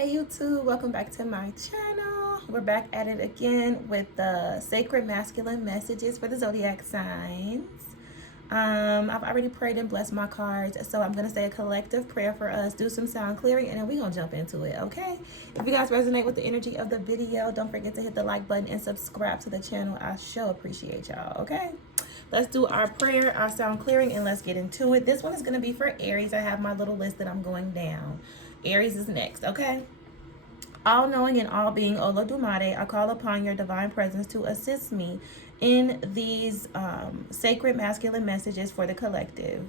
Hey YouTube, welcome back to my channel. We're back at it again with the sacred masculine messages for the zodiac signs. I've already prayed and blessed my cards, so I'm going to say a collective prayer for us, do some sound clearing, and then we're going to jump into it, okay? If you guys resonate with the energy of the video, don't forget to hit the like button and subscribe to the channel. I sure appreciate y'all, okay? Let's do our prayer, our sound clearing, and let's get into it. This one is going to be for Aries. I have my little list that I'm going down. Aries is next, okay? All-knowing and all-being Olodumare, I call upon your divine presence to assist me in these sacred masculine messages for the collective.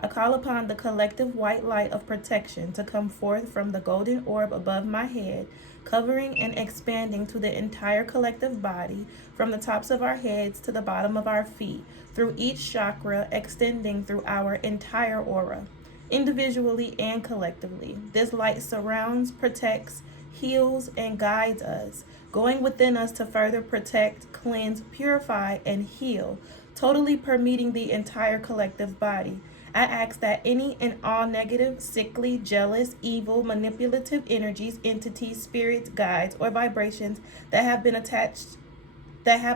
I call upon the collective white light of protection to come forth from the golden orb above my head, covering and expanding to the entire collective body, from the tops of our heads to the bottom of our feet, through each chakra, extending through our entire aura, individually and collectively. This light surrounds, protects, heals, and guides us, going within us to further protect, cleanse, purify, and heal, totally permeating the entire collective body. I ask that any and all negative, sickly, jealous, evil, manipulative energies, entities, spirits, guides, or vibrations that have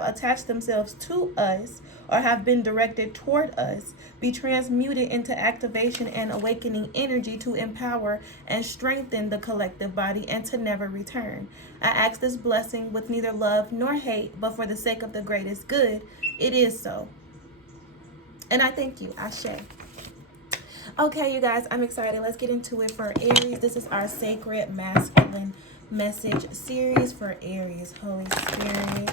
attached themselves to us or have been directed toward us be transmuted into activation and awakening energy to empower and strengthen the collective body and to never return. I ask this blessing with neither love nor hate, but for the sake of the greatest good. It is so. And I thank you. Ashe. Okay, you guys, I'm excited. Let's get into it for Aries. This is our sacred masculine message series for Aries. Holy Spirit,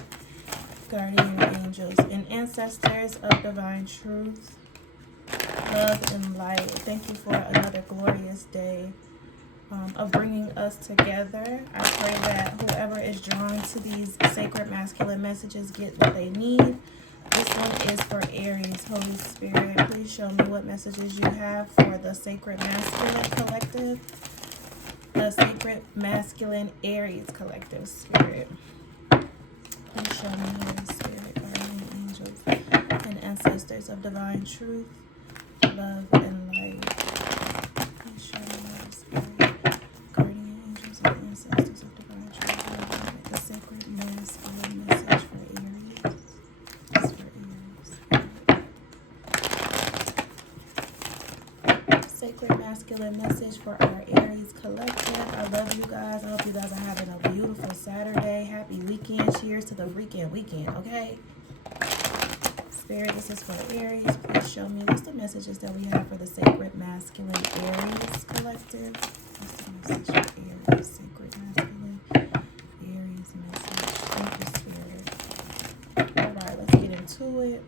guardian angels, and ancestors of divine truth, love and light, thank you for another glorious day of bringing us together. I pray that whoever is drawn to these sacred masculine messages get what they need. This one is for Aries. Holy Spirit, please show me what messages you have for the sacred masculine collective, the sacred masculine Aries collective. Spirit, please show me, Holy Spirit, guardian angels, and ancestors of divine truth, love, and light. Please show me, Holy Spirit, guardian angels, and ancestors of divine truth, love, and light. The sacred masculine message for Aries. It's for Aries. Sacred masculine message for our Aries collective. I love you guys. I hope you guys are having a beautiful Saturday. Happy weekend. Cheers to the weekend, okay? Spirit, this is for Aries. Please show me what's the messages that we have for the sacred masculine Aries collective. What's the message for Aries? Sacred masculine Aries message. Thank you, Spirit. Alright, let's get into it.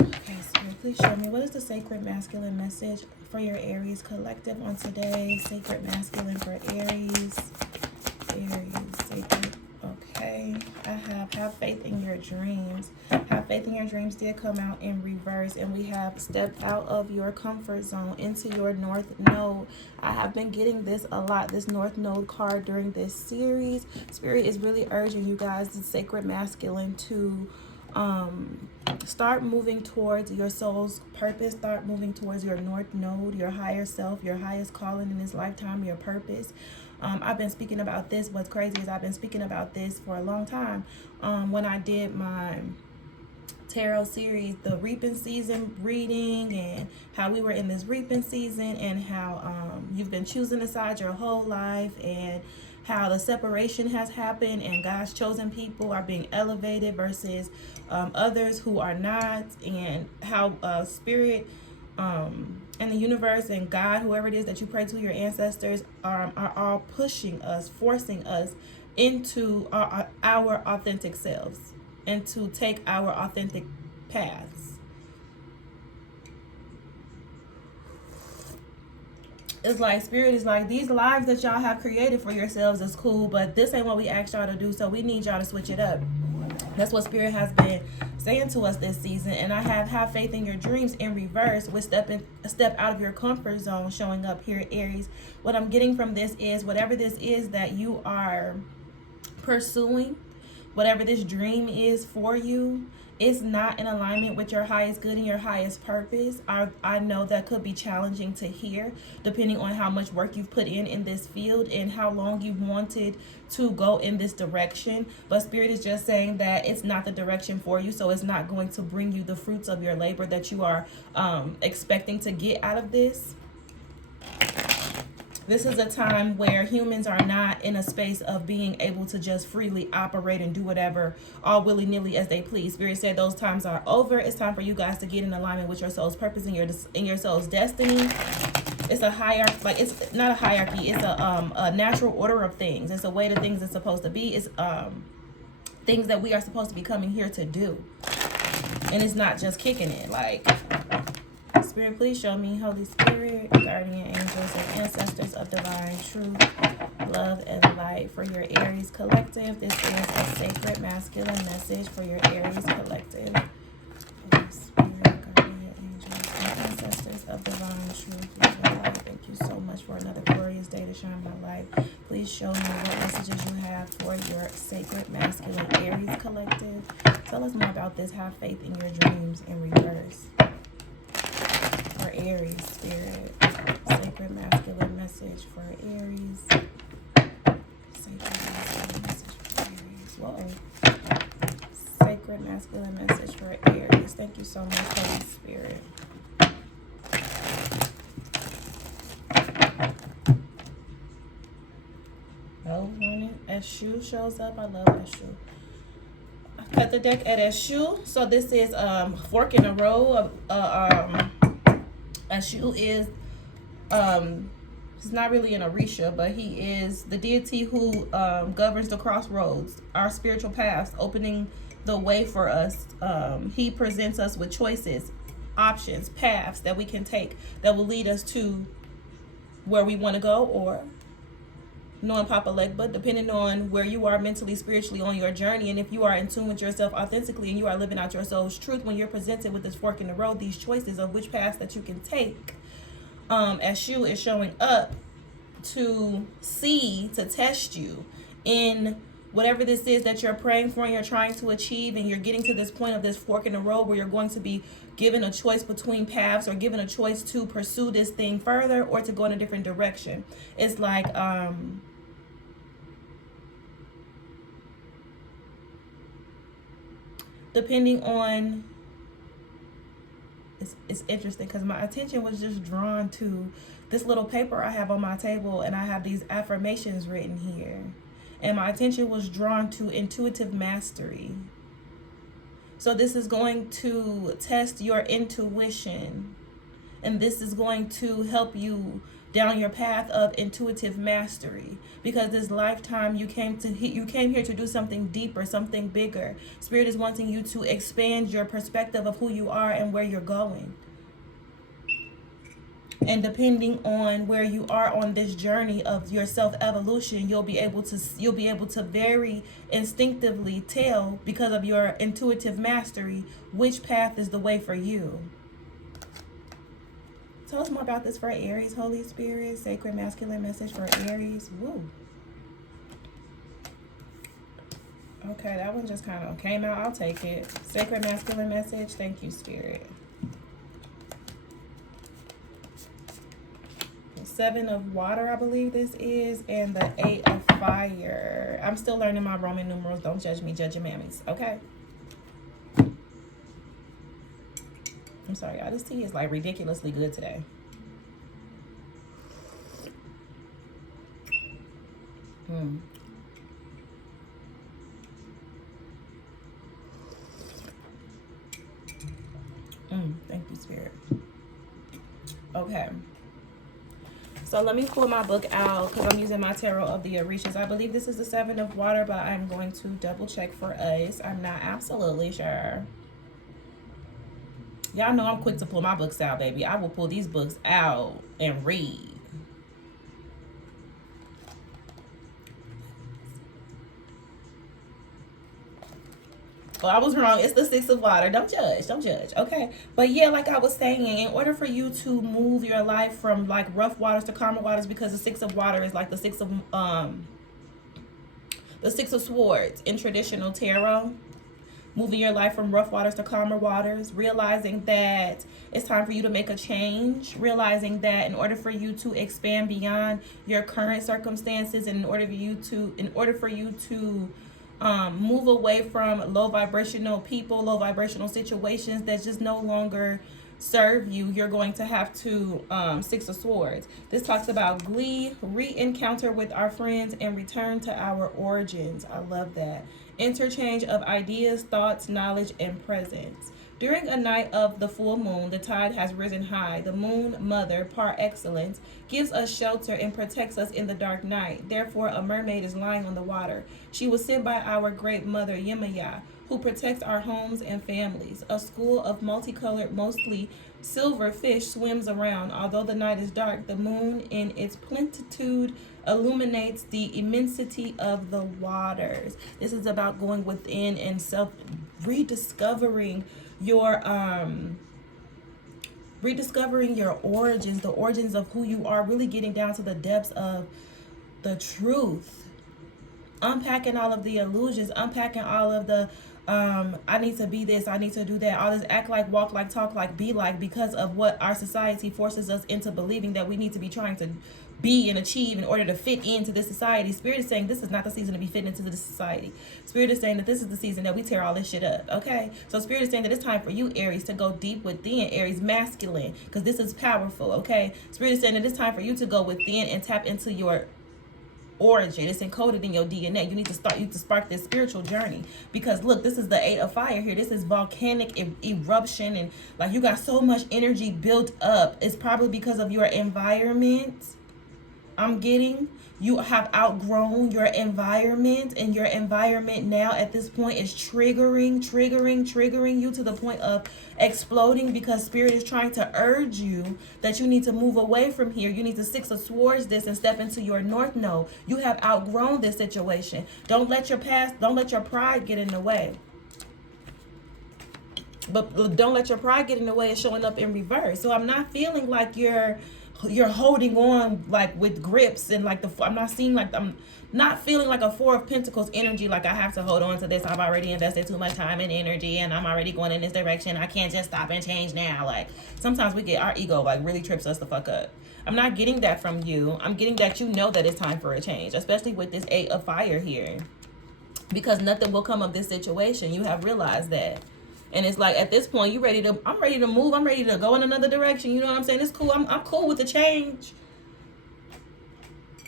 Okay, Spirit, please show me what is the sacred masculine message for your Aries collective on today. Sacred masculine for Aries. Aries, sacred. Okay, I have faith in your dreams. Have faith in your dreams did come out in reverse, and we have stepped out of your comfort zone into your North Node. I have been getting this a lot, this North Node card during this series. Spirit is really urging you guys, the sacred masculine, to start moving towards your soul's purpose. Start moving towards your North Node, your higher self, your highest calling in this lifetime, your purpose. I've been speaking about this. What's crazy is I've been speaking about this for a long time. When I did my tarot series, the reaping season reading, and how we were in this reaping season, and how you've been choosing a side your whole life, and how the separation has happened, and God's chosen people are being elevated versus others who are not, and how spirit and the universe and God, whoever it is that you pray to, your ancestors, are all pushing us, forcing us into our authentic selves, and to take our authentic paths. It's like Spirit is like, these lives that y'all have created for yourselves is cool, but this ain't what we asked y'all to do, so we need y'all to switch it up. That's what Spirit has been saying to us this season. And I have faith in your dreams in reverse with step out of your comfort zone showing up here, Aries. What I'm getting from this is whatever this is that you are pursuing, whatever this dream is for you, it's not in alignment with your highest good and your highest purpose. I know that could be challenging to hear, depending on how much work you've put in this field and how long you've wanted to go in this direction. But Spirit is just saying that it's not the direction for you, so it's not going to bring you the fruits of your labor that you are expecting to get out of this. This is a time where humans are not in a space of being able to just freely operate and do whatever all willy-nilly as they please. Spirit said those times are over. It's time for you guys to get in alignment with your soul's purpose and your soul's destiny. It's a hierarchy, like it's not a hierarchy. It's a natural order of things. It's a way that things are supposed to be. It's things that we are supposed to be coming here to do, and it's not just kicking it. Like, Spirit, please show me, Holy Spirit, guardian angels and ancestors of divine truth, love, and light for your Aries collective. This is a sacred masculine message for your Aries collective. Holy Spirit, guardian angels and ancestors of divine truth, love, and light. Thank you so much for another glorious day to shine my light. Please show me what messages you have for your sacred masculine Aries collective. Tell us more about this. Have faith in your dreams in reverse. For Aries, Spirit, sacred masculine message for Aries. Sacred masculine message for Aries. Whoa. Sacred masculine message for Aries. Thank you so much, Holy Spirit. Oh, running. Eshu shows up. I love Eshu. I cut the deck at Eshu. So this is fork in the road of Eshu is he's not really an Orisha, but he is the deity who governs the crossroads, our spiritual paths, opening the way for us. He presents us with choices, options, paths that we can take that will lead us to where we want to go, or knowing Papa Legba, depending on where you are mentally, spiritually on your journey, and if you are in tune with yourself authentically and you are living out your soul's truth, when you're presented with this fork in the road, these choices of which paths that you can take, Eshu is showing up to see, to test you in whatever this is that you're praying for and you're trying to achieve, and you're getting to this point of this fork in the road where you're going to be given a choice between paths, or given a choice to pursue this thing further or to go in a different direction. It's like depending on, it's interesting because my attention was just drawn to this little paper I have on my table, and I have these affirmations written here, and my attention was drawn to intuitive mastery. So this is going to test your intuition, and this is going to help you down your path of intuitive mastery, because this lifetime you came here to do something deeper, something bigger. Spirit is wanting you to expand your perspective of who you are and where you're going. And depending on where you are on this journey of your self-evolution, you'll be able to very instinctively tell, because of your intuitive mastery, which path is the way for you. Tell us more about this for Aries, Holy Spirit. Sacred masculine message for Aries. Woo. Okay, that one just kind of came out. I'll take it. Sacred masculine message. Thank you, Spirit. The 7 of water, I believe this is, and the 8 of fire. I'm still learning my Roman numerals. Don't judge me, judge your mammies. Okay. I'm sorry, y'all. This tea is like ridiculously good today. Thank you, Spirit. Okay. So let me pull my book out because I'm using my tarot of the Orishas. I believe this is the 7 of water, but I'm going to double check for us. I'm not absolutely sure. Y'all know I'm quick to pull my books out, baby. I will pull these books out and read. Oh, I was wrong. It's the 6 of water. Don't judge. Don't judge. Okay. But yeah, like I was saying, in order for you to move your life from like rough waters to calmer waters, because the 6 of water is like the 6 of swords in traditional tarot. moving your life from rough waters to calmer waters, realizing that it's time for you to make a change, realizing that in order for you to expand beyond your current circumstances, and in order for you to move away from low vibrational people, low vibrational situations that just no longer serve you, you're going to have to Six of Swords. This talks about glee, re-encounter with our friends, and return to our origins. I love that. Interchange of ideas, thoughts, knowledge, and presence. During a night of the full moon, the tide has risen high. The moon mother, par excellence, gives us shelter and protects us in the dark night. Therefore, a mermaid is lying on the water. She was sent by our great mother, Yemaya, who protects our homes and families. A school of multicolored, mostly silver fish swims around. Although the night is dark, the moon in its plenitude illuminates the immensity of the waters. This is about going within and rediscovering your origins, the origins of who you are, really getting down to the depths of the truth, unpacking all of the illusions, unpacking all of the I need to be this, I need to do that, all this act like, walk like, talk like, be like, because of what our society forces us into believing that we need to be trying to be and achieve in order to fit into this society. Spirit is saying this is not the season to be fitting into this society. Spirit is saying that this is the season that we tear all this shit up, okay? So Spirit is saying that it's time for you, Aries, to go deep within, Aries masculine, because this is powerful, okay? Spirit is saying that it's time for you to go within and tap into your origin. It's encoded in your DNA. You need to spark this spiritual journey, because look, this is the 8 of fire here. This is volcanic eruption, and like you got so much energy built up. It's probably because of your environment. I'm getting you have outgrown your environment, and your environment now at this point is triggering you to the point of exploding, because Spirit is trying to urge you that you need to move away from here. You need to Six of Swords this and step into your North Node. You have outgrown this situation. Don't let your pride get in the way. But don't let your pride get in the way of showing up in reverse. So I'm not feeling like you're holding on like with grips, and like I'm not feeling like a Four of Pentacles energy, like I have to hold on to this. I've already invested too much time and energy, and I'm already going in this direction. I can't just stop and change now. Like sometimes we get our ego like really trips us the fuck up. I'm not getting that from you. I'm getting that you know that it's time for a change, especially with this 8 of fire here, because nothing will come of this situation. You have realized that. And it's like at this point, I'm ready to move. I'm ready to go in another direction. You know what I'm saying? It's cool. I'm cool with the change.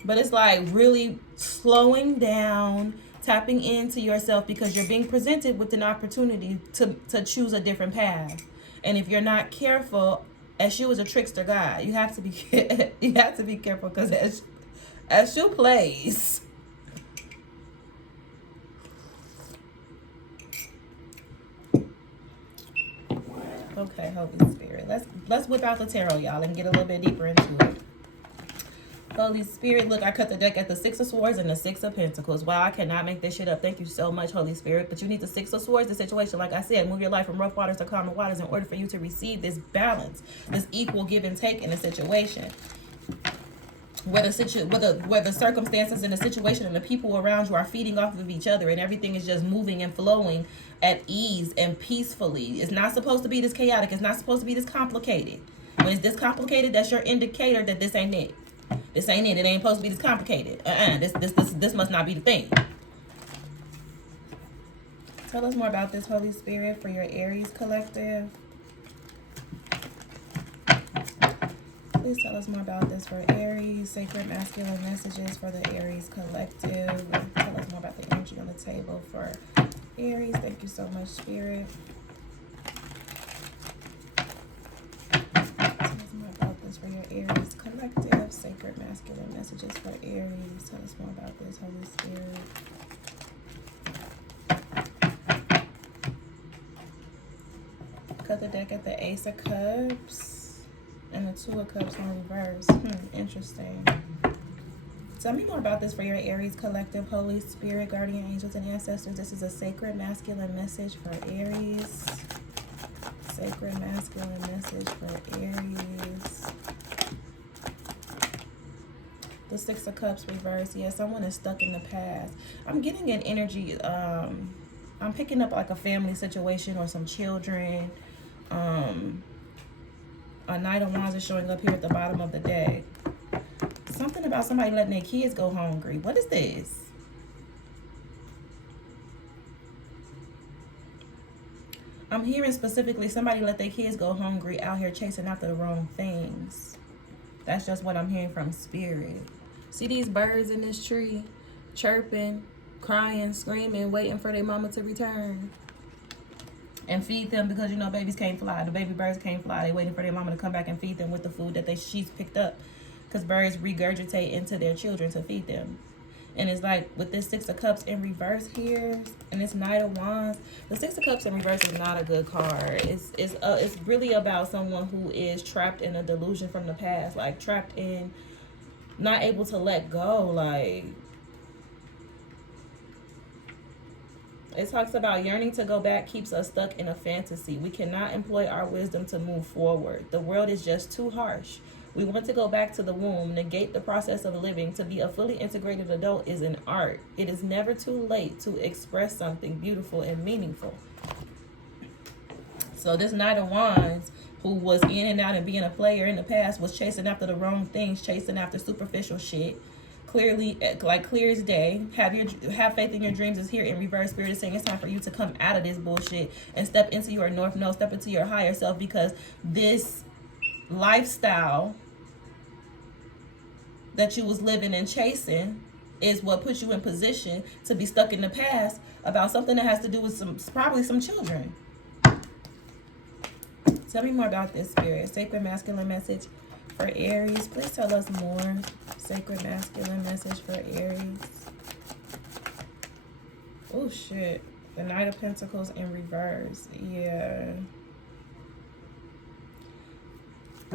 But it's like really slowing down, tapping into yourself, because you're being presented with an opportunity to choose a different path. And if you're not careful, Eshu is a trickster guy. You have to be careful, because Eshu plays. Okay, Holy Spirit. Let's whip out the tarot, y'all, and get a little bit deeper into it. Holy Spirit, look, I cut the deck at the 6 of Swords and the 6 of Pentacles. Wow, I cannot make this shit up. Thank you so much, Holy Spirit. But you need the 6 of Swords, the situation. Like I said, move your life from rough waters to calmer waters in order for you to receive this balance, this equal give and take in a situation. Where the circumstances and the situation and the people around you are feeding off of each other, and everything is just moving and flowing at ease and peacefully. It's not supposed to be this chaotic. It's not supposed to be this complicated. When it's this complicated, that's your indicator that this ain't it. This ain't it. It ain't supposed to be this complicated. This must not be the thing. Tell us more about this, Holy Spirit, for your Aries collective. Please tell us more about this for Aries. Sacred masculine messages for the Aries collective. Tell us more about the energy on the table for Aries. Thank you so much, Spirit. Tell us more about this for your Aries collective. Sacred masculine messages for Aries. Tell us more about this, Holy Spirit. Cut the deck at the Ace of Cups. And the 2 of Cups in reverse. Interesting. Tell me more about this for your Aries collective, Holy Spirit, guardian angels, and ancestors. This is a sacred masculine message for Aries. Sacred masculine message for Aries. The 6 of Cups reverse. Yeah, someone is stuck in the past. I'm getting an energy I'm picking up like a family situation or some children. A Knight of Wands is showing up here at the bottom of the deck. Something about somebody letting their kids go hungry. What is this? I'm hearing specifically somebody let their kids go hungry out here chasing after the wrong things. That's just what I'm hearing from Spirit. See these birds in this tree chirping, crying, screaming, waiting for their mama to return. And feed them because, you know, babies can't fly. The baby birds can't fly. They're waiting for their mama to come back and feed them with the food that she's picked up. Because birds regurgitate into their children to feed them. And it's like with this Six of Cups in reverse here and this Knight of Wands, the Six of Cups in reverse is not a good card. It's really about someone who is trapped in a delusion from the past, like trapped in, not able to let go. Like, it talks about yearning to go back keeps us stuck in a fantasy. We cannot employ our wisdom to move forward. The world is just too harsh. We want to go back to the womb, negate the process of living. To be a fully integrated adult is an art. It is never too late to express something beautiful and meaningful. So this Knight of Wands, who was in and out and being a player in the past, was chasing after the wrong things, chasing after superficial shit. Clearly, like clear as day. Have faith in your dreams is here in reverse. Spirit is saying it's time for you to come out of this bullshit and step into your North Node, step into your higher self, because this lifestyle that you was living and chasing is what puts you in position to be stuck in the past about something that has to do with probably some children. Tell me more about this, Spirit. Sacred masculine message for Aries. Please tell us more. Sacred masculine message for Aries. Oh shit. The Knight of Pentacles in reverse. Yeah.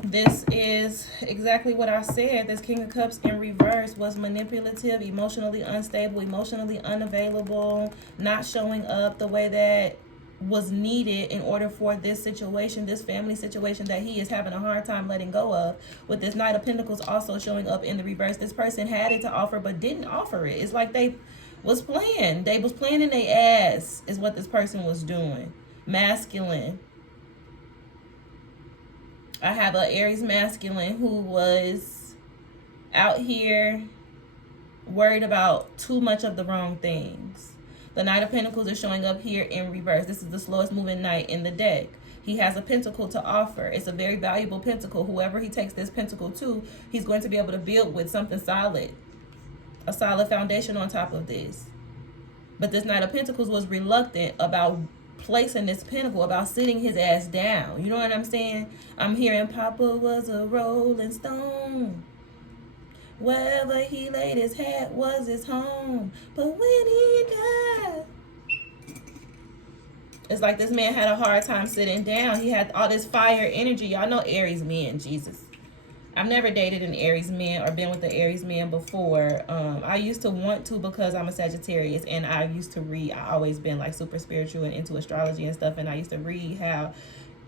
This is exactly what I said. This King of Cups in reverse was manipulative, emotionally unstable, emotionally unavailable, not showing up the way that was needed in order for this situation, this family situation that he is having a hard time letting go of. With this Knight of Pentacles also showing up in the reverse, this person had it to offer but didn't offer it. It's like they was playing. They was playing in their ass is what this person was doing. Masculine. I have an Aries masculine who was out here worried about too much of the wrong things. The Knight of Pentacles is showing up here in reverse. This is the slowest moving knight in the deck. He has a pentacle to offer. It's a very valuable pentacle. Whoever he takes this pentacle to, he's going to be able to build with something solid. A solid foundation on top of this. But this Knight of Pentacles was reluctant about placing this pentacle, about sitting his ass down. You know what I'm saying? I'm hearing Papa was a rolling stone. Wherever he laid his hat was his home. But when he died, it's like this man had a hard time sitting down. He had all this fire energy. Y'all know Aries men, Jesus. I've never dated an Aries man or been with an Aries man before. I used to want to because I'm a Sagittarius, and I used to read. I always been like super spiritual and into astrology and stuff, and I used to read how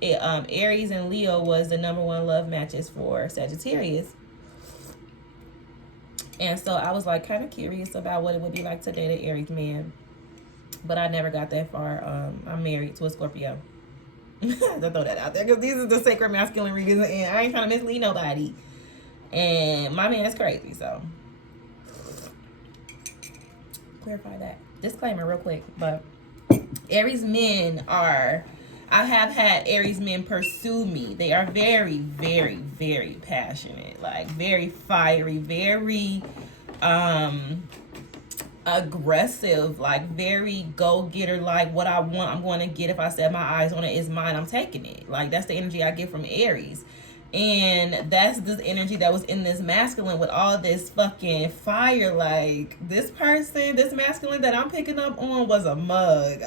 Aries and Leo was the #1 love matches for Sagittarius. And so I was like kind of curious about what it would be like to date an Aries man, but I never got that far. I'm married to a Scorpio. To throw that out there, because these are the sacred masculine readings, and I ain't trying to mislead nobody. And my man is crazy, so clarify that. Disclaimer real quick, but Aries men are, I have had Aries men pursue me. They are very, very, very passionate, like very fiery, very aggressive, like very go-getter, like what I want I'm going to get. If I set my eyes on it, it's mine, I'm taking it. Like that's the energy I get from Aries. And that's this energy that was in this masculine with all this fucking fire. Like this person, this masculine that I'm picking up on was a mug.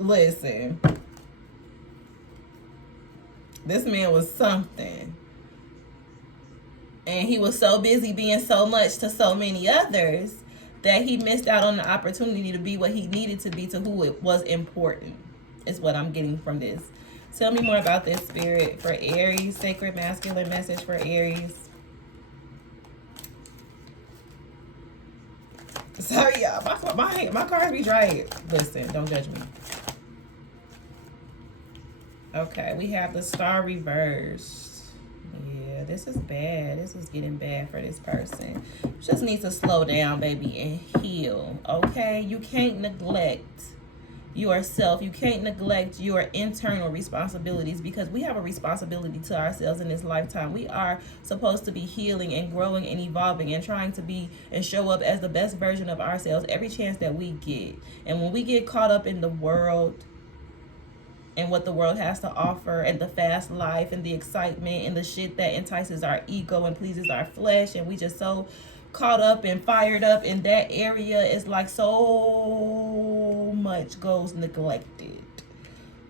Listen, this man was something. And he was so busy being so much to so many others that he missed out on the opportunity to be what he needed to be to who it was important, is what I'm getting from this. Tell me more about this, Spirit, for Aries. Sacred masculine message for Aries. Sorry, y'all. My cards be dry. Listen, don't judge me. Okay, we have the Star reversed. Yeah, this is bad. This is getting bad for this person. You just need to slow down, baby, and heal. Okay? You can't neglect yourself. You can't neglect your internal responsibilities, because we have a responsibility to ourselves in this lifetime. We are supposed to be healing and growing and evolving and trying to be and show up as the best version of ourselves every chance that we get. And when we get caught up in the world and what the world has to offer, and the fast life and the excitement and the shit that entices our ego and pleases our flesh, and we just so caught up and fired up in that area, it's like so much goes neglected.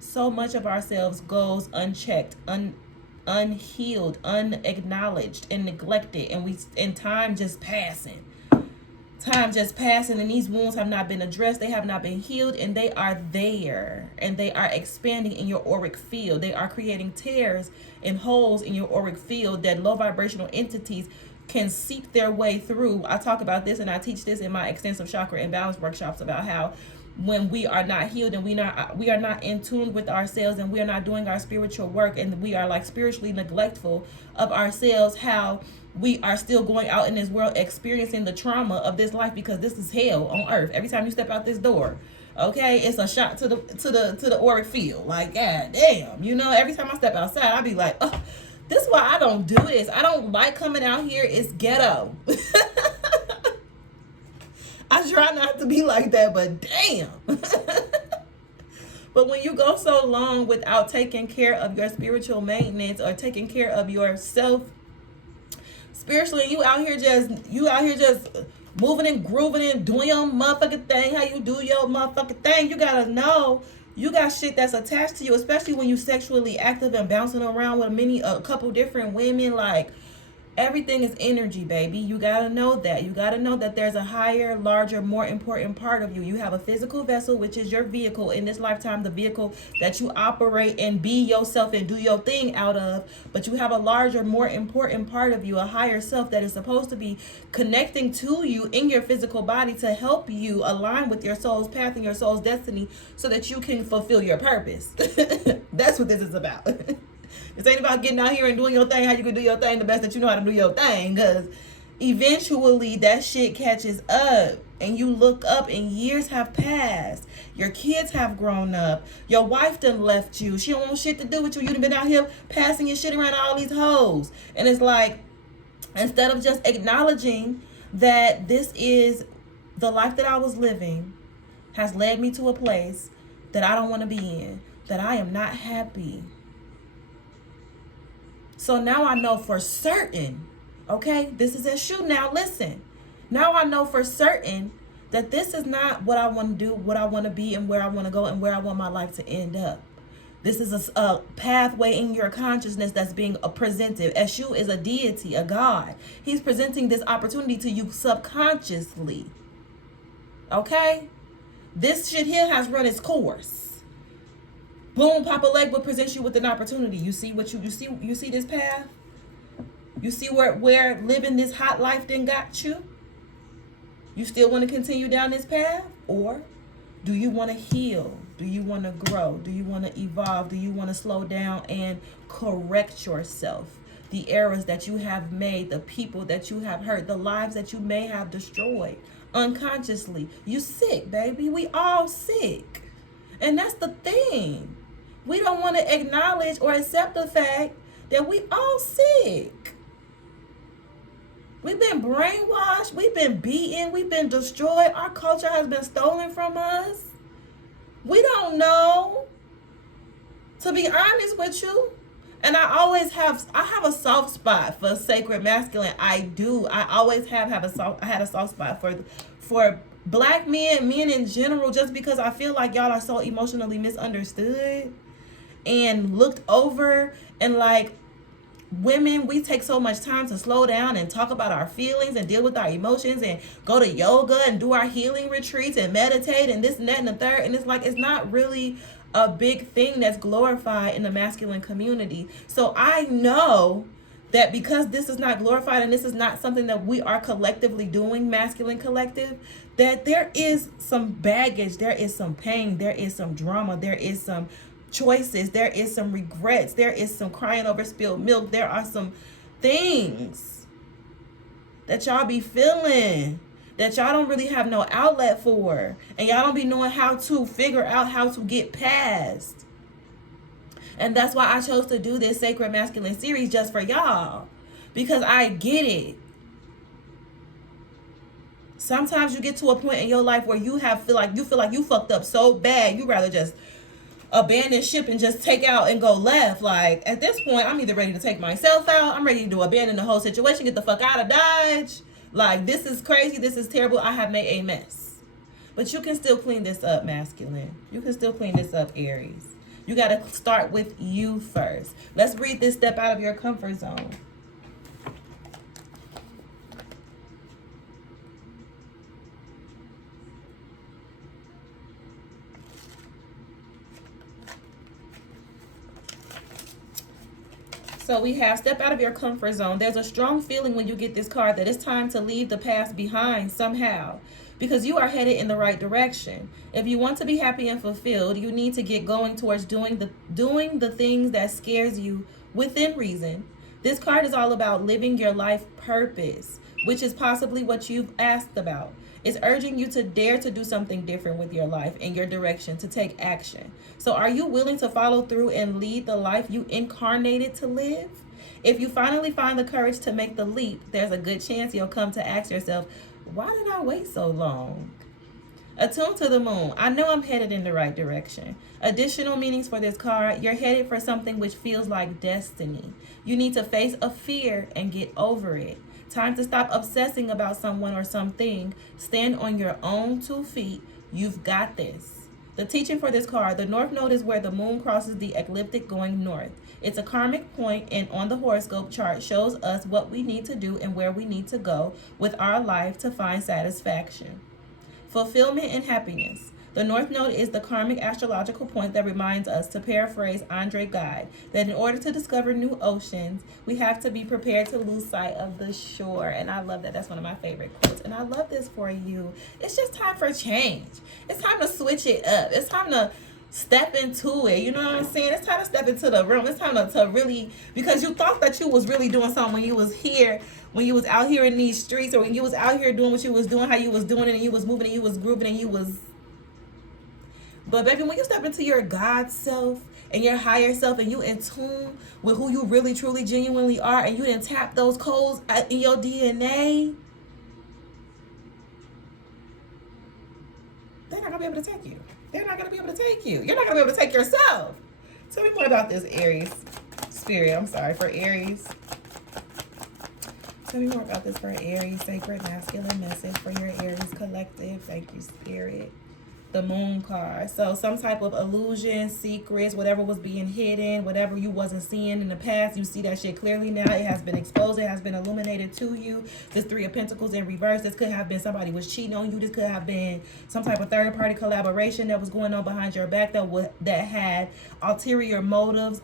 So much of ourselves goes unchecked, unhealed, unacknowledged, and neglected, and time just passing. Time just passing, and these wounds have not been addressed. They have not been healed, and they are there, and they are expanding in your auric field. They are creating tears and holes in your auric field that low vibrational entities can seep their way through. I talk about this, and I teach this in my extensive chakra and balance workshops, about how when we are not healed and we are not in tune with ourselves, and we are not doing our spiritual work, and we are like spiritually neglectful of ourselves, how we are still going out in this world experiencing the trauma of this life, because this is hell on earth. Every time you step out this door, okay, it's a shot to the auric field. Like, god damn, you know, every time I step outside, I be like, oh, this is why I don't do this. I don't like coming out here. It's ghetto. I try not to be like that, but damn. But when you go so long without taking care of your spiritual maintenance, or taking care of yourself spiritually, you out here just moving and grooving and doing your motherfucking thing, how you do your motherfucking thing, you gotta know you got shit that's attached to you, especially when you sexually active and bouncing around with a couple different women. Like, everything is energy, baby. You gotta know that. You gotta know that there's a higher, larger, more important part of you. You have a physical vessel, which is your vehicle in this lifetime, the vehicle that you operate and be yourself and do your thing out of. But you have a larger, more important part of you, a higher self that is supposed to be connecting to you in your physical body to help you align with your soul's path and your soul's destiny, so that you can fulfill your purpose. That's what this is about. This ain't about getting out here and doing your thing how you can do your thing the best that you know how to do your thing, because eventually that shit catches up, and you look up and years have passed. Your kids have grown up. Your wife done left you. She don't want shit to do with you. You done been out here passing your shit around all these hoes. And it's like, instead of just acknowledging that this is the life that I was living, has led me to a place that I don't want to be in, that I am not happy. So now I know for certain, okay, this is a shoe now, listen. Now I know for certain that this is not what I want to do, what I want to be, and where I want to go, and where I want my life to end up. This is a pathway in your consciousness that's being presented. Eshu is a deity, a god. He's presenting this opportunity to you subconsciously. Okay? This shit here has run its course. Boom, Papa Legba presents you with an opportunity. You see what you see this path? You see where living this hot life then got you? You still want to continue down this path? Or do you want to heal? Do you want to grow? Do you want to evolve? Do you want to slow down and correct yourself? The errors that you have made, the people that you have hurt, the lives that you may have destroyed unconsciously. You sick, baby. We all sick. And that's the thing. We don't want to acknowledge or accept the fact that we all sick. We've been brainwashed. We've been beaten. We've been destroyed. Our culture has been stolen from us. We don't know. To be honest with you. And I have a soft spot for sacred masculine. I do. I always had a soft spot for Black men in general, just because I feel like y'all are so emotionally misunderstood and looked over. And like, women, we take so much time to slow down and talk about our feelings and deal with our emotions and go to yoga and do our healing retreats and meditate and this and that and the third. And it's like, it's not really a big thing that's glorified in the masculine community. So I know that because this is not glorified and this is not something that we are collectively doing, masculine collective, that there is some baggage, there is some pain, there is some drama, there is some choices, there is some regrets, there is some crying over spilled milk, there are some things that y'all be feeling that y'all don't really have no outlet for, and y'all don't be knowing how to figure out how to get past. And that's why I chose to do this Sacred Masculine series just for y'all, because I get it. Sometimes you get to a point in your life where you feel like you fucked up so bad, you rather just abandon ship and just take out and go left. Like, at this point, I'm either ready to take myself out, I'm ready to abandon the whole situation, get the fuck out of Dodge. Like, this is crazy, this is terrible, I have made a mess. But you can still clean this up, masculine. You can still clean this up, Aries. You got to start with you first. Let's read this step out of your comfort zone. So we have step out of your comfort zone. There's a strong feeling when you get this card that it's time to leave the past behind somehow, because you are headed in the right direction. If you want to be happy and fulfilled, you need to get going towards doing the things that scares you within reason. This card is all about living your life purpose, which is possibly what you've asked about. It's urging you to dare to do something different with your life and your direction, to take action. So are you willing to follow through and lead the life you incarnated to live? If you finally find the courage to make the leap, there's a good chance you'll come to ask yourself, why did I wait so long? Attuned to the moon. I know I'm headed in the right direction. Additional meanings for this card. You're headed for something which feels like destiny. You need to face a fear and get over it. Time to stop obsessing about someone or something. Stand on your own 2 feet. You've got this. The teaching for this card. The North Node is where the moon crosses the ecliptic going north. It's a karmic point, and on the horoscope chart shows us what we need to do and where we need to go with our life to find satisfaction, fulfillment, and happiness. The North Node is the karmic astrological point that reminds us, to paraphrase Andre Gide, that in order to discover new oceans, we have to be prepared to lose sight of the shore. And I love that. That's one of my favorite quotes. And I love this for you. It's just time for change. It's time to switch it up. It's time to step into it. You know what I'm saying? It's time to step into the room. It's time to really, because you thought that you was really doing something when you was here, when you was out here in these streets, or when you was out here doing what you was doing, how you was doing it, and you was moving and you was grooving and you was. But baby, when you step into your God self and your higher self, and you in tune with who you really, truly, genuinely are, and you didn't tap those codes in your DNA, they're not gonna be able to take you. They're not gonna be able to take you. You're not gonna be able to take yourself. Tell me more about this, Aries. Spirit, I'm sorry, for Aries. Tell me more about this for Aries. Sacred masculine message for your Aries collective. Thank you, Spirit. The moon card. So some type of illusion, secrets, whatever was being hidden, whatever you wasn't seeing in the past, you see that shit clearly now. It has been exposed. It has been illuminated to you. This 3 of Pentacles in reverse. This could have been somebody was cheating on you. This could have been some type of third-party collaboration that was going on behind your back that had ulterior motives.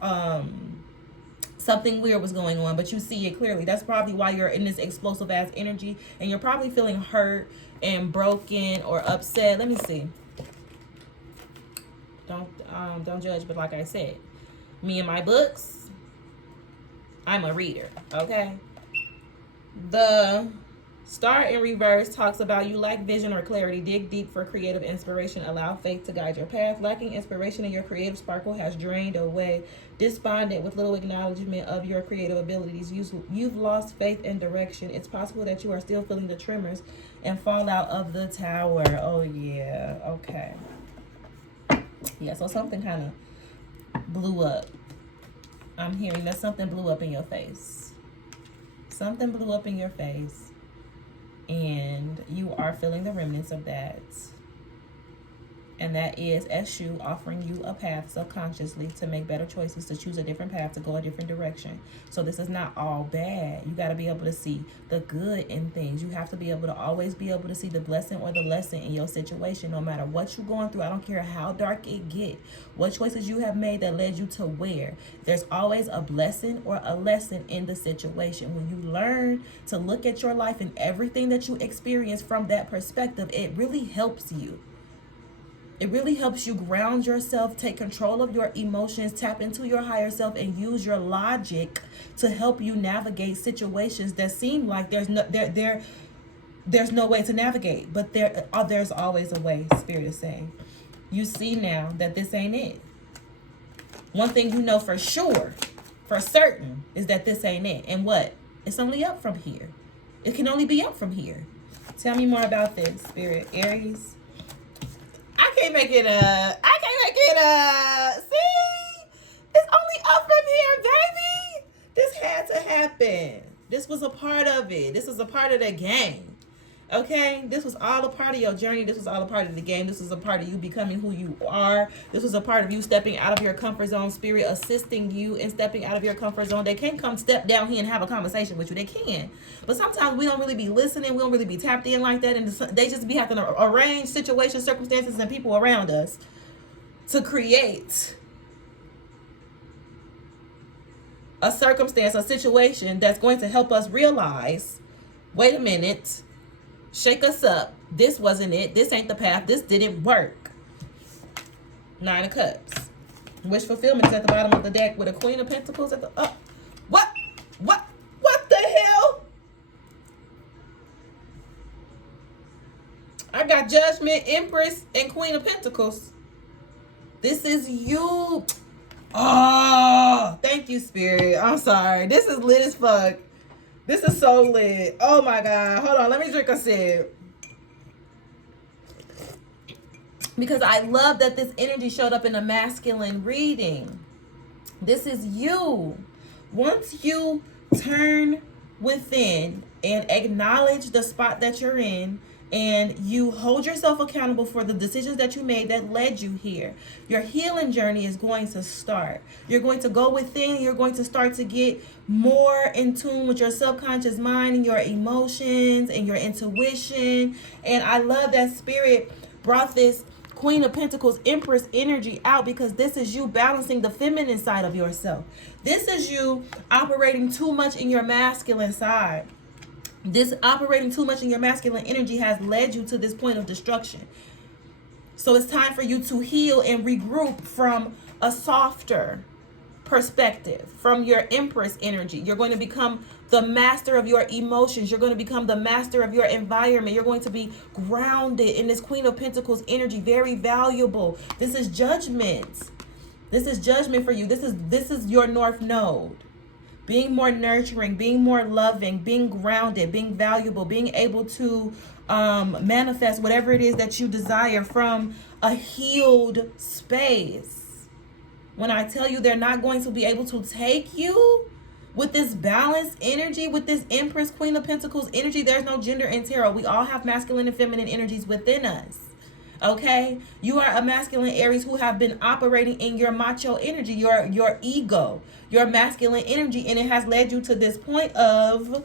Something weird was going on, but you see it clearly. That's probably why you're in this explosive ass energy, and you're probably feeling hurt and broken or upset. Let me see. Don't judge, but like I said, me and my books, I'm a reader, okay? The Star in reverse talks about you lack vision or clarity. Dig deep for creative inspiration. Allow faith to guide your path. Lacking inspiration in your creative sparkle has drained away. Despondent with little acknowledgement of your creative abilities. You've lost faith and direction. It's possible that you are still feeling the tremors and fallout of the tower. Oh, yeah. Okay. Yeah, so something kind of blew up. I'm hearing that something blew up in your face. Something blew up in your face. And you are feeling the remnants of that. And that is Eshu offering you a path subconsciously to make better choices, to choose a different path, to go a different direction. So this is not all bad. You got to be able to see the good in things. You have to be able to always be able to see the blessing or the lesson in your situation, no matter what you're going through. I don't care how dark it get, what choices you have made that led you to where. There's always a blessing or a lesson in the situation. When you learn to look at your life and everything that you experience from that perspective, it really helps you. It really helps you ground yourself, take control of your emotions, tap into your higher self, and use your logic to help you navigate situations that seem like there's no way to navigate. But there's always a way, Spirit is saying. You see now that this ain't it. One thing you know for sure, for certain, is that this ain't it. And what? It's only up from here. It can only be up from here. Tell me more about this, Spirit. Aries. I can't make it see? It's only up from here, baby. This had to happen. This was a part of it. This was a part of the game. Okay? This was all a part of your journey. This was all a part of the game. This was a part of you becoming who you are. This was a part of you stepping out of your comfort zone. Spirit assisting you in stepping out of your comfort zone. They can't come step down here and have a conversation with you. They can. But sometimes we don't really be listening. We don't really be tapped in like that. And they just be having to arrange situations, circumstances, and people around us to create a circumstance, a situation that's going to help us realize, wait a minute, shake us up. This wasn't it. This ain't the path. This didn't work. 9 of Cups. Wish fulfillment is at the bottom of the deck with a Queen of Pentacles at the up. What the hell? I got Judgment, Empress, and Queen of Pentacles. This is you. Oh, thank you, Spirit. I'm sorry. This is lit as fuck. This is so lit. Oh my God. Hold on. Let me drink a sip. Because I love that this energy showed up in a masculine reading. This is you. Once you turn within and acknowledge the spot that you're in, and you hold yourself accountable for the decisions that you made that led you here, your healing journey is going to start. You're going to go within. You're going to start to get more in tune with your subconscious mind and your emotions and your intuition. And I love that Spirit brought this Queen of Pentacles, Empress energy out, because this is you balancing the feminine side of yourself. This is you operating too much in your masculine side. This operating too much in your masculine energy has led you to this point of destruction. So it's time for you to heal and regroup from a softer perspective, from your Empress energy. You're going to become the master of your emotions. You're going to become the master of your environment. You're going to be grounded in this Queen of Pentacles energy. Very valuable. This is judgment. This is judgment for you. This is your North Node. Being more nurturing, being more loving, being grounded, being valuable, being able to manifest whatever it is that you desire from a healed space. When I tell you they're not going to be able to take you with this balanced energy, with this Empress, Queen of Pentacles energy, there's no gender in tarot. We all have masculine and feminine energies within us. Okay, you are a masculine Aries who have been operating in your macho energy, your ego, your masculine energy, and it has led you to this point of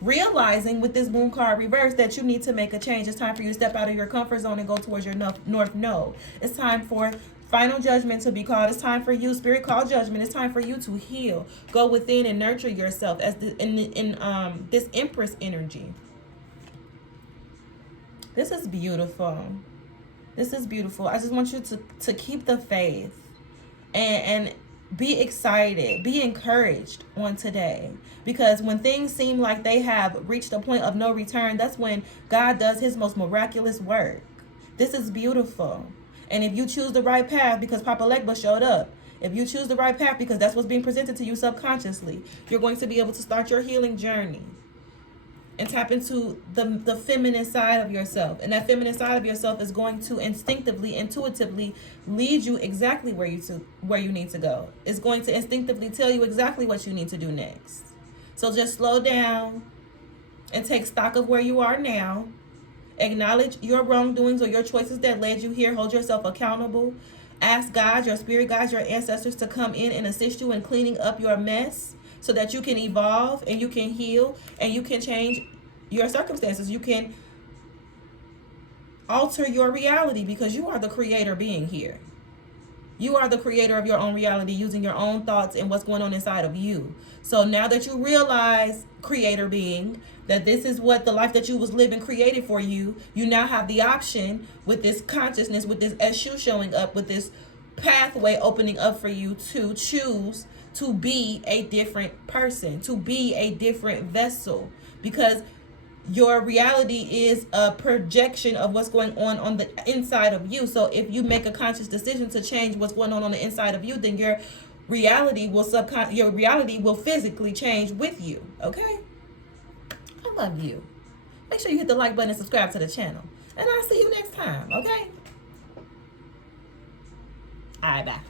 realizing with this Moon card reverse that you need to make a change. It's time for you to step out of your comfort zone and go towards your North Node. It's time for final judgment to be called. It's time for you, Spirit called judgment. It's time for you to heal, go within and nurture yourself as in this Empress energy. This is beautiful. This is beautiful. I just want you to keep the faith and be excited, be encouraged on today. Because when things seem like they have reached a point of no return, that's when God does his most miraculous work. This is beautiful. And if you choose the right path, because Papa Legba showed up, if you choose the right path because that's what's being presented to you subconsciously, you're going to be able to start your healing journey and tap into the feminine side of yourself. And that feminine side of yourself is going to instinctively, intuitively lead you exactly where you need to go. It's going to instinctively tell you exactly what you need to do next. So just slow down and take stock of where you are now Acknowledge your wrongdoings or your choices that led you here. Hold yourself accountable. Ask God, your spirit guides, your ancestors to come in and assist you in cleaning up your mess so that you can evolve and you can heal and you can change your circumstances. You can alter your reality because you are the creator being here. You are the creator of your own reality using your own thoughts and what's going on inside of you. So now that you realize, creator being, that this is what the life that you was living created for you, you now have the option with this consciousness, with this Eshu showing up, with this pathway opening up for you to choose to be a different person, to be a different vessel. Because your reality is a projection of what's going on the inside of you. So if you make a conscious decision to change what's going on the inside of you, then your reality will physically change with you. Okay? I love you. Make sure you hit the like button and subscribe to the channel. And I'll see you next time. Okay? All right, bye.